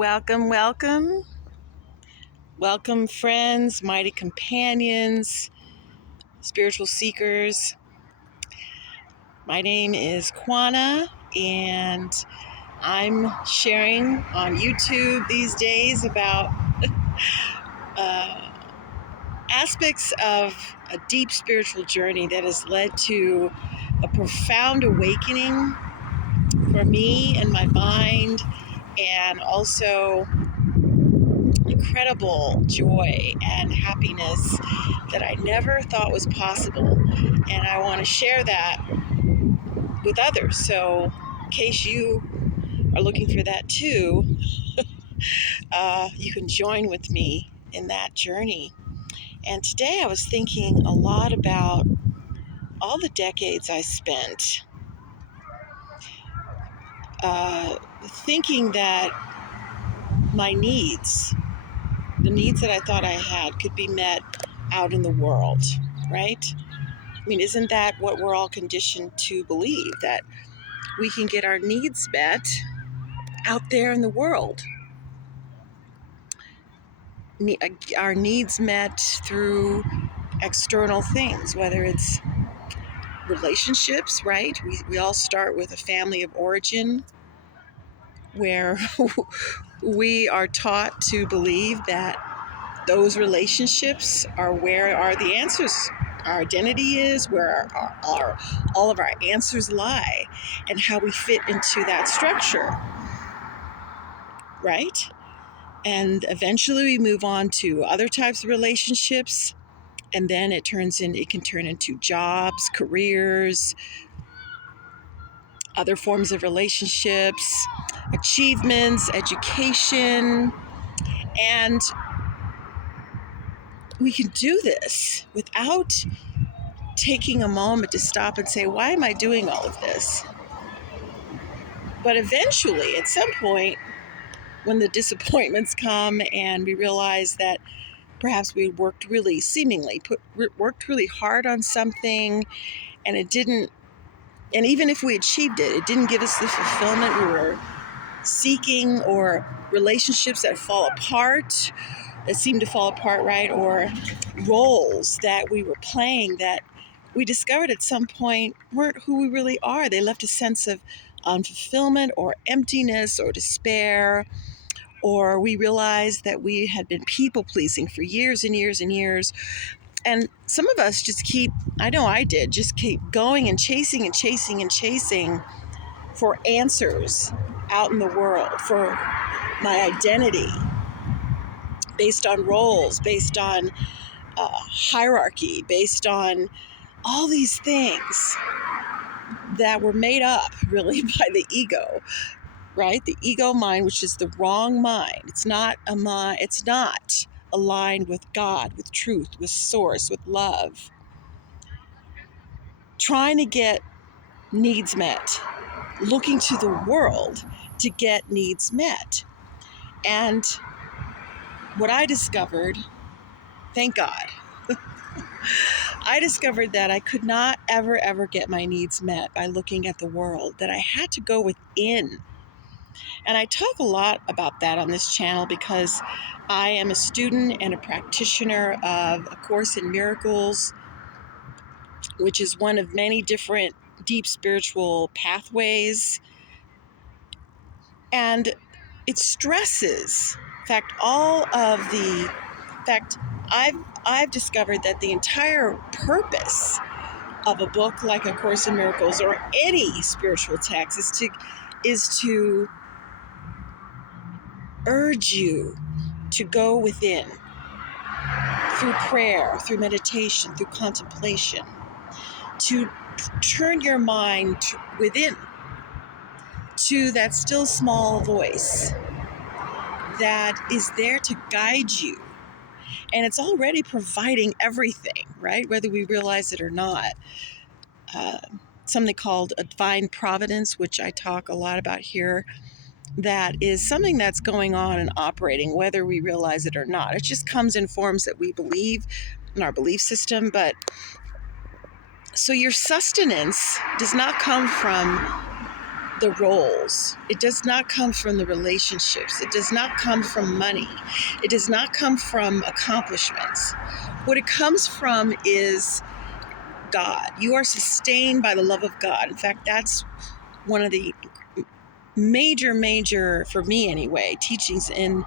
Welcome, welcome. Welcome, friends, mighty companions, spiritual seekers. My name is Kwana, and I'm sharing on YouTube these days about uh, aspects of a deep spiritual journey that has led to a profound awakening for me and my mind, and also incredible joy and happiness that I never thought was possible. And I want to share that with others. So, in case you are looking for that too, you can join with me in that journey. And today I was thinking a lot about all the decades I spent thinking that my needs, the needs that I thought I had, could be met out in the world, right? I mean, isn't that what we're all conditioned to believe? That we can get our needs met out there in the world. Our needs met through external things, whether it's relationships, right? We all start with a family of origin where we are taught to believe that those relationships are where are the answers. Our identity is where all of our answers lie, and how we fit into that structure, right? And eventually we move on to other types of relationships, and then it can turn into jobs, careers, other forms of relationships, achievements, education. And we can do this without taking a moment to stop and say, why am I doing all of this? But eventually, at some point, when the disappointments come and we realize that perhaps we worked really hard on something, and it didn't, and even if we achieved it, it didn't give us the fulfillment we were seeking, or relationships that seem to fall apart, right? Or roles that we were playing that we discovered at some point weren't who we really are. They left a sense of unfulfillment or emptiness or despair. Or we realized that we had been people pleasing for years and years and years. And some of us I know I did, just keep going and chasing and chasing and chasing for answers out in the world, for my identity, based on roles, based on hierarchy, based on all these things that were made up really by the ego, right? The ego mind, which is the wrong mind. It's not a mind. It's not aligned with God, with truth, with source, with love. Trying to get needs met, looking to the world to get needs met. And what I discovered, thank God, I discovered that I could not ever get my needs met by looking at the world, that I had to go within. And I talk a lot about that on this channel because I am a student and a practitioner of A Course in Miracles, which is one of many different deep spiritual pathways. And it stresses, in fact, I've discovered that the entire purpose of a book like A Course in Miracles or any spiritual text is to urge you to go within through prayer, through meditation, through contemplation, to turn your mind within to that still small voice that is there to guide you. And it's already providing everything, right? Whether we realize it or not. Something called a divine providence, which I talk a lot about here, that is something that's going on and operating whether we realize it or not. It just comes in forms that we believe in our belief system. But so your sustenance does not come from the roles. It does not come from the relationships. It does not come from money. It does not come from accomplishments. What it comes from is God. You are sustained by the love of God. In fact, that's one of the major, for me anyway, teachings in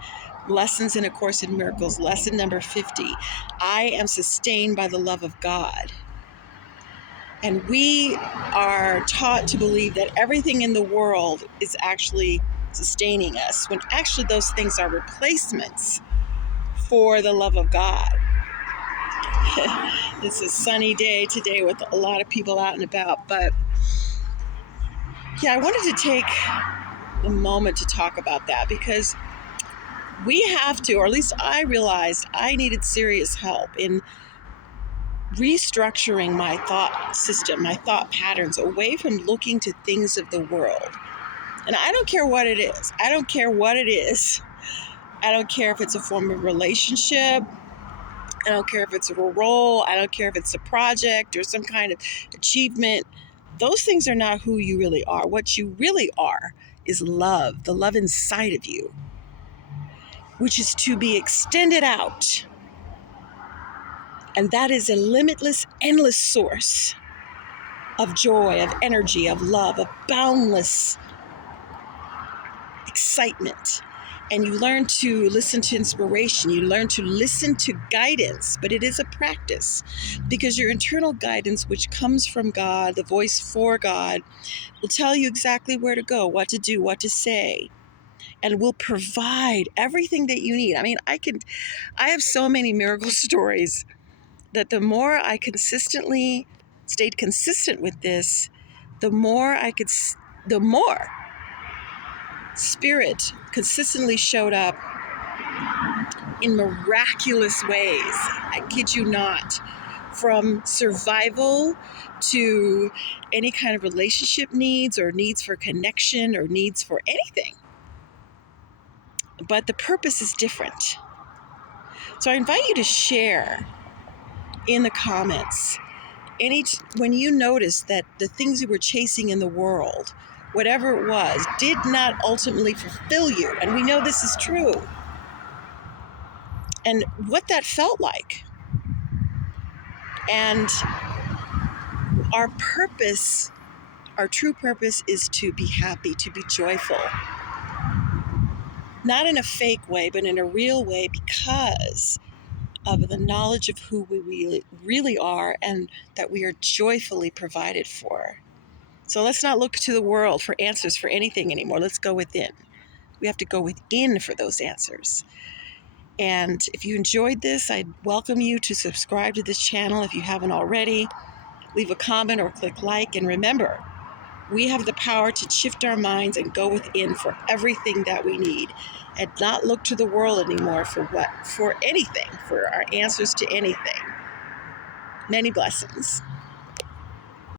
Lessons in A Course in Miracles, lesson number 50. I am sustained by the love of God. And we are taught to believe that everything in the world is actually sustaining us, when actually those things are replacements for the love of God. It's a sunny day today with a lot of people out and about, but yeah, I wanted to take a moment to talk about that, because we have to, or at least I realized I needed serious help in restructuring my thought system, my thought patterns, away from looking to things of the world. And I don't care what it is. I don't care what it is. I don't care if it's a form of relationship. I don't care if it's a role. I don't care if it's a project or some kind of achievement. Those things are not who you really are. What you really are is love, the love inside of you, which is to be extended out. And that is a limitless, endless source of joy, of energy, of love, of boundless excitement. And you learn to listen to inspiration. You learn to listen to guidance, but it is a practice, because your internal guidance, which comes from God, the voice for God, will tell you exactly where to go, what to do, what to say, and will provide everything that you need. I mean, I have so many miracle stories that the more I consistently stayed consistent with this, the more Spirit consistently showed up in miraculous ways. I kid you not. From survival to any kind of relationship needs, or needs for connection, or needs for anything. But the purpose is different. So I invite you to share in the comments when you notice that the things you were chasing in the world, whatever it was, did not ultimately fulfill you. And we know this is true. And what that felt like. And our purpose, our true purpose, is to be happy, to be joyful. Not in a fake way, but in a real way, because of the knowledge of who we really are, and that we are joyfully provided for. So let's not look to the world for answers for anything anymore. Let's go within. We have to go within for those answers. And if you enjoyed this, I'd welcome you to subscribe to this channel if you haven't already. Leave a comment or click like. And remember, we have the power to shift our minds and go within for everything that we need, and not look to the world anymore for anything, for our answers to anything. Many blessings.